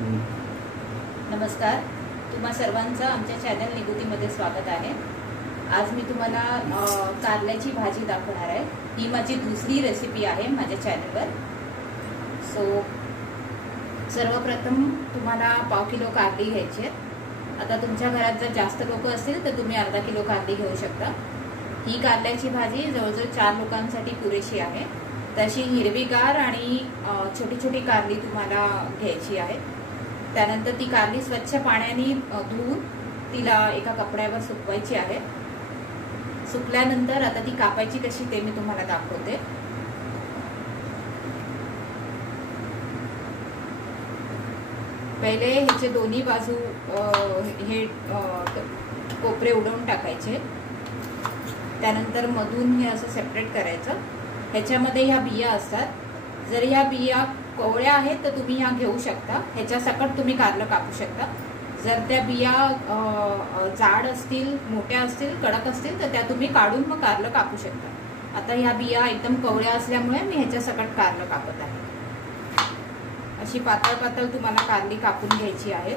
नमस्कार, तुम्हा सर्वांचं आमच्या चॅनल निगुतीमध्ये स्वागत आहे। आज मी तुम्हाला कारल्याची भाजी दाखवणार आहे। ही माझी दुसरी रेसिपी आहे माझ्या चॅनलवर। सर्वप्रथम तुम्हाला पाव किलो कारली घ्यायची आहे। आता तुमच्या घरात जर जास्त लोक असतील तर तुम्ही अर्धा किलो कारली घेऊ शकता। ही कारल्याची भाजी जवळजवळ 4 लोकांसाठी पुरेशी आहे। तशी हिरवीगार आणि छोटी छोटी कारली तुम्हाला घ्यायची आहे। त्यानंतर ती कारली स्वच्छ पाण्याने धुवून तिला एका कपड्यावर सुकवायची आहे। सुकल्यानंतर आता ती कापायची कशी ते मी तुम्हाला दाखवते। पहिले ह्याचे दोन्ही बाजू हे कोपरे उडवून टाकायचे। त्यानंतर मधून हे असं सेपरेट करायचं। ह्याच्यामध्ये ह्या बिया असतात। जर ह्या बिया कोवळ्या आहेत तर तुम्ही ह्या घेऊ शकता। ह्याच्या सकट तुम्ही कारलं कापू शकता। जर त्या बिया जाड असतील, मोठ्या असतील, कडक असतील तर त्या तुम्ही काढून मग कारलं कापू शकता। आता ह्या बिया एकदम कोवळ्या असल्यामुळे मी ह्याच्या सकट कारलं कापत आहे। अशी पातळ पातळ तुम्हाला कारली कापून घ्यायची आहे,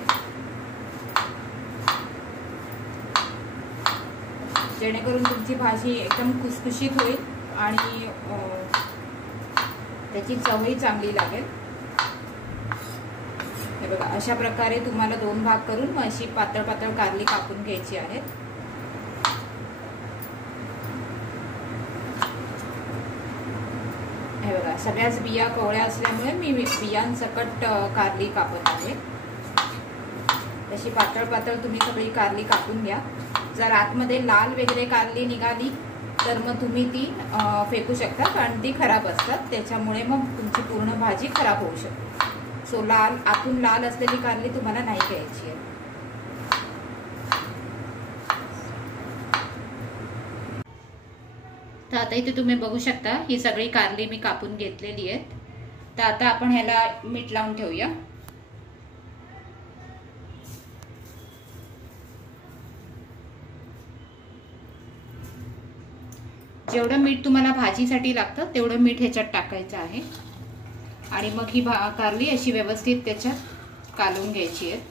जेणेकरून तुमची भाजी एकदम खुसखुशीत होईल आणि त्याची चवही चांगली लागेल। हे बघा, अशा प्रकारे तुम्हाला 2 भाग करून मग अशी पातळ पातळ कारली कापून घ्यायची आहे। हे बघा, सगळ्याच बिया कोवळ्या असल्यामुळे मी बियांसकट कारली कापत आहे। तशी पातळ पातळ तुम्ही सगळी कारली कापून घ्या। जर आतमध्ये लाल वगैरे कारली निघाली तर मग तुम्ही ती फेकू शकता, कारण ती खराब असतात। त्याच्यामुळे मग तुमची पूर्ण भाजी खराब होऊ शकते। सो आतून लाल असलेली कारली तुम्हाला नाही घ्यायची आहे। तर आता इथे तुम्ही बघू शकता ही सगळी कारली मी कापून घेतलेली आहे। तर आता आपण ह्याला मीठ लावून ठेवूया। जेवढं मीठ तुम्हाला भाजीसाठी लागतं तेवढं मीठ ह्याच्यात टाकायचं आहे आणि मग ही कारली अशी व्यवस्थित त्याच्यात कालवून घ्यायची आहे।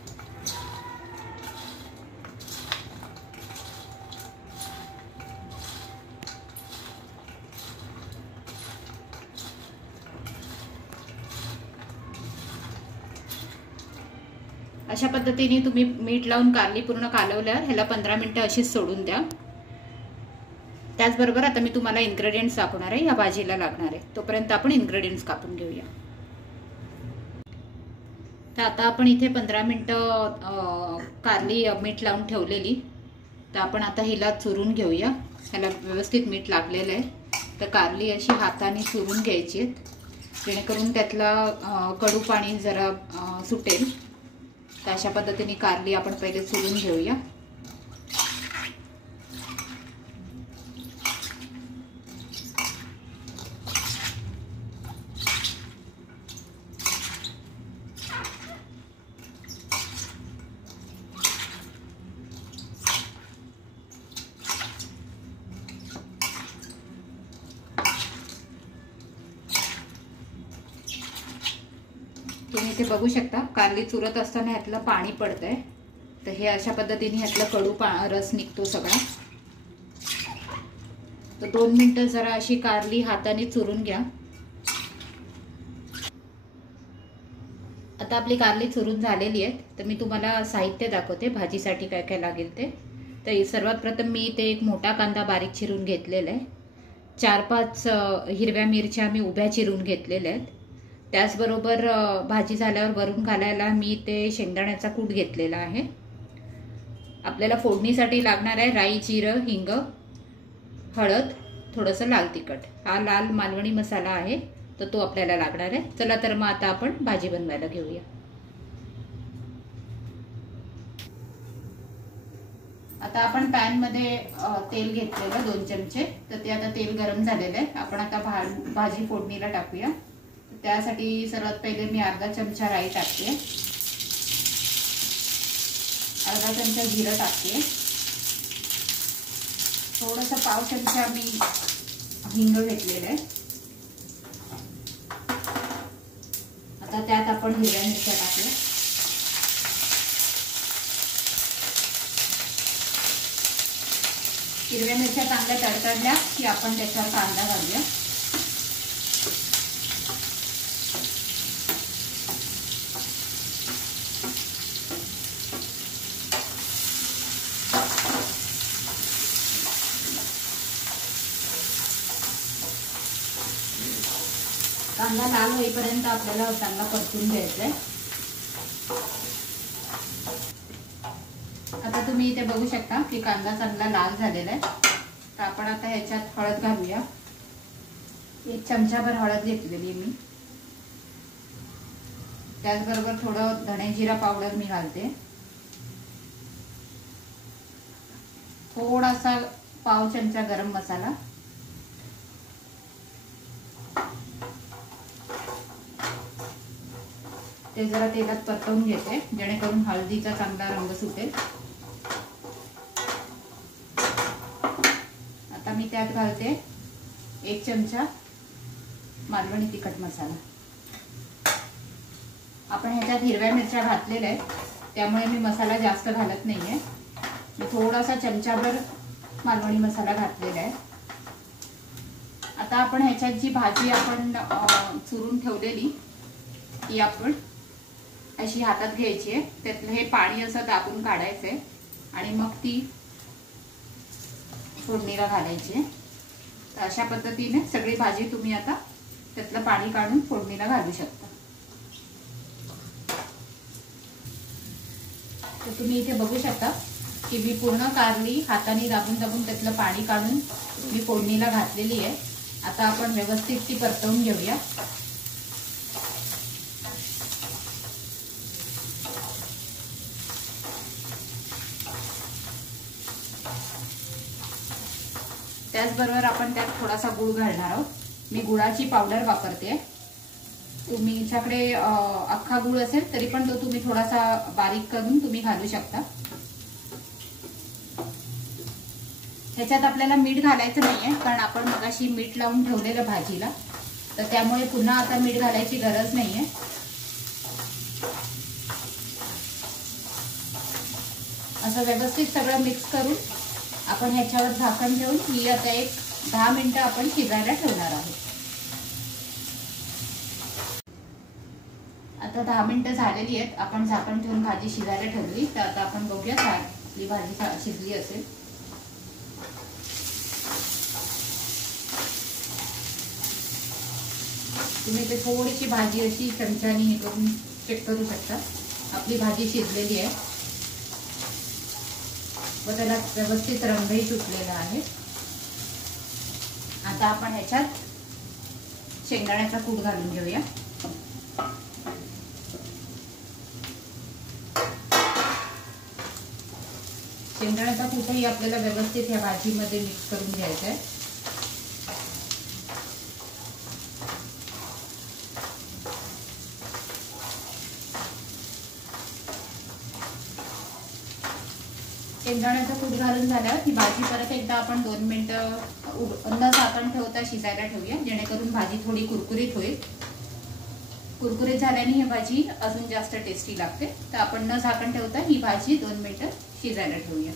अशा पद्धतीने तुम्ही मीठ लावून कारली पूर्ण कालवल्यावर ह्याला 15 मिनिटं अशीच सोडून द्या। त्याचबरोबर आता मी तुम्हाला इन्ग्रेडियंट्स दाखवणार आहे, या भाजीला लागणार आहे। तोपर्यंत आपण इन्ग्रेडियंट्स कापून घेऊया। तर आता आपण इथे 15 मिनिटं कारली मीठ लावून ठेवलेली। तर आपण आता हिला चुरून घेऊया। ह्याला व्यवस्थित मीठ लागलेलं आहे। तर कारली अशी हाताने चुरून घ्यायची आहे, जेणेकरून त्यातला कडू पाणी जरा सुटेल। तर अशा पद्धतीने कारली आपण पहिले चुरून घेऊया। तुम्ही इथे बघू शकता कारली चुरत असताना ह्यातलं पाणी पडतंय। तर हे अशा पद्धतीने ह्यातला कडू रस निघतो सगळा। तर 2 मिनिटं जरा अशी कारली हाताने चुरून घ्या। आता आपली कारली चुरून झालेली आहे। तर मी तुम्हाला साहित्य दाखवते भाजीसाठी काय काय लागेल ते। तर सर्वात प्रथम मी इथे एक मोठा कांदा बारीक चिरून घेतलेला आहे। 4-5 हिरव्या मिरच्या मी उभ्या चिरून घेतलेल्या आहेत। त्याचबरोबर भाजी झाल्यावर वरून घालायला मी ते शेंगदाण्याचा कूट घेतलेला आहे। आपल्याला फोडणीसाठी लागणार आहे राई, जिरं, हिंग, हळद, थोडंसं लाल तिखट। हा लाल मालवणी मसाला आहे, तर तो आपल्याला लागणार आहे। चला तर मग आता आपण भाजी बनवायला घेऊया। आता आपण पॅन मध्ये तेल घेतलेलं 2 चमचे। तर ते आता तेल गरम झालेलं आहे। आपण आता भाजी फोडणीला टाकूया। त्यासाठी सर्वात पहिले मी अर्धा चमचा राई टाकते, अर्धा चमचा जिरं टाकते, थोडंसं पाव चमचा मी हिंग घेतलेलं आहे। आता त्यात आपण हिरव्या मिरच्या टाकूया। हिरव्या मिरच्या चांगल्या तडतडल्या की आपण त्याच्यावर कांदा घालूया. कांदा लाल होईपर्यंत आपल्याला चांगला परतून घ्यायचा आहे. आता तुम्ही इथे बघू शकता की कांदा चांगला लाल झालेला आहे. तर आपण आता ह्याच्यात हळद घालूया. 1 चमचाभर हळद घेतलेली मी. त्याचबरोबर थोडं धणे जिरा पावडर मी घालते. थोडासा पाव चमचा गरम मसाला. ते जरा तेलात परतवून घेते जेणेकरून हळदीचा चांगला रंग सुटेल. आता मी त्यात घालते 1 चमचा मालवणी तिखट मसाला. आपण ह्याच्यात हिरव्या मिरच्या घातलेल्या आहेत त्यामुळे मी मसाला जास्त घालत नाहीये. मी थोडासा चमचाभर मालवणी मसाला घातलेला आहे. आता आपण ह्याच्यात जी भाजी आपण चुरून ठेवलेली ती आपण अशी हातात घ्यायची आहे. त्यातलं हे पाणी असं दाबून काढायचं आहे आणि मग ती फोडणीला घालायची आहे. तर अशा पद्धतीने सगळी भाजी तुम्ही आता त्यातलं पाणी काढून फोडणीला घालू शकता. तर तुम्ही इथे बघू शकता की मी पूर्ण कारली हाताने दाबून दाबून त्यातलं पाणी काढून मी फोडणीला घातलेली आहे. आता आपण व्यवस्थित ती परतवून घेऊया. त्याचबरोबर आपण त्यात थोडासा गूळ घालणार आहोत. मी गुळाची पावडर वापरते. तुमच्याकडे अख्खा गूळ असेल तरी पण तो तुम्ही थोडासा बारीक करून तुम्ही घालू शकता. ह्याच्यात आपल्याला मीठ घालायचं नाहीये कारण आपण मगाशी मीठ लावून ठेवलेलं भाजीला. तर त्यामुळे पुन्हा आता मीठ घालायची गरज नाहीये. असं व्यवस्थित सगळं मिक्स करून आपण ह्याच्यावर झाकण ठेवून ही आता एक 10 मिनिटं आपण शिजायला ठेवणार आहोत. आता 10 मिनिटं झालेली आहेत. आपण झाकण ठेवून भाजी शिजायला ठेवली. तर आता आपण बघूया आपली भाजी शिजली असेल. तुम्ही ते थोडीशी भाजी अशी चमच्याने हे करून चेक करू शकता. आपली भाजी शिजलेली आहे व त्याला व्यवस्थित रंगही सुटलेला आहे. आता आपण ह्याच्यात शेंगदाण्याचा कूट घालून घेऊया. शेंगदाण्याचा कूटही आपल्याला व्यवस्थित ह्या भाजीमध्ये मिक्स करून घ्यायचा आहे. शेंगदाण्याचा कूट घालून झाल्यावर ही भाजी परत एकदा आपण 2 मिनिटं न झाकण ठेवता शिजायला ठेवूया जेणेकरून भाजी थोडी कुरकुरीत होईल. कुरकुरीत झाल्याने ही भाजी अजून जास्त टेस्टी लागते. तर आपण न झाकण ठेवता ही भाजी 2 मिनिटं शिजायला ठेवूया.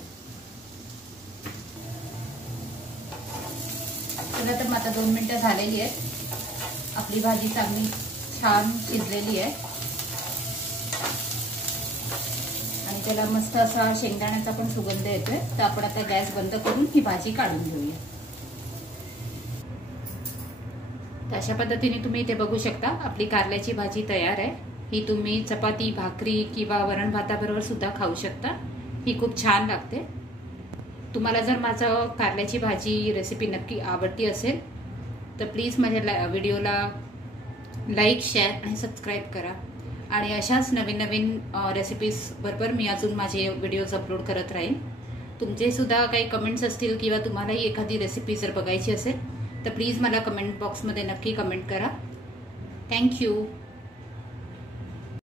चला तर मग आता 2 मिनिटं झालेली आहेत. आपली भाजी चांगली छान शिजलेली आहे आणि त्याला मस्त असा शेंगदाण्याचा पण सुगंध येतोय. तर आपण आता गॅस बंद करून ही भाजी काढून घेऊया. तर अशा पद्धतीने तुम्ही इथे बघू शकता आपली कारल्याची भाजी तयार आहे. ही तुम्ही चपाती भाकरी किंवा वरण भाताबरोबर सुद्धा खाऊ शकता. ही खूप छान लागते. तुम्हाला जर माझं कारल्याची भाजी रेसिपी नक्की आवडली असेल तर प्लीज माझ्या व्हिडिओला लाईक शेअर आणि सबस्क्राईब करा. आणि अशाच नवीन नवीन रेसिपीज बरोबर मी अजून माझे व्हिडिओज अपलोड करत राहीन. तुमचे सुद्धा काही कमेंट्स असतील किंवा तुम्हालाही एखादी रेसिपी जर बघायची असेल तर प्लीज मला कमेंट बॉक्समध्ये नक्की कमेंट करा. थँक्यू.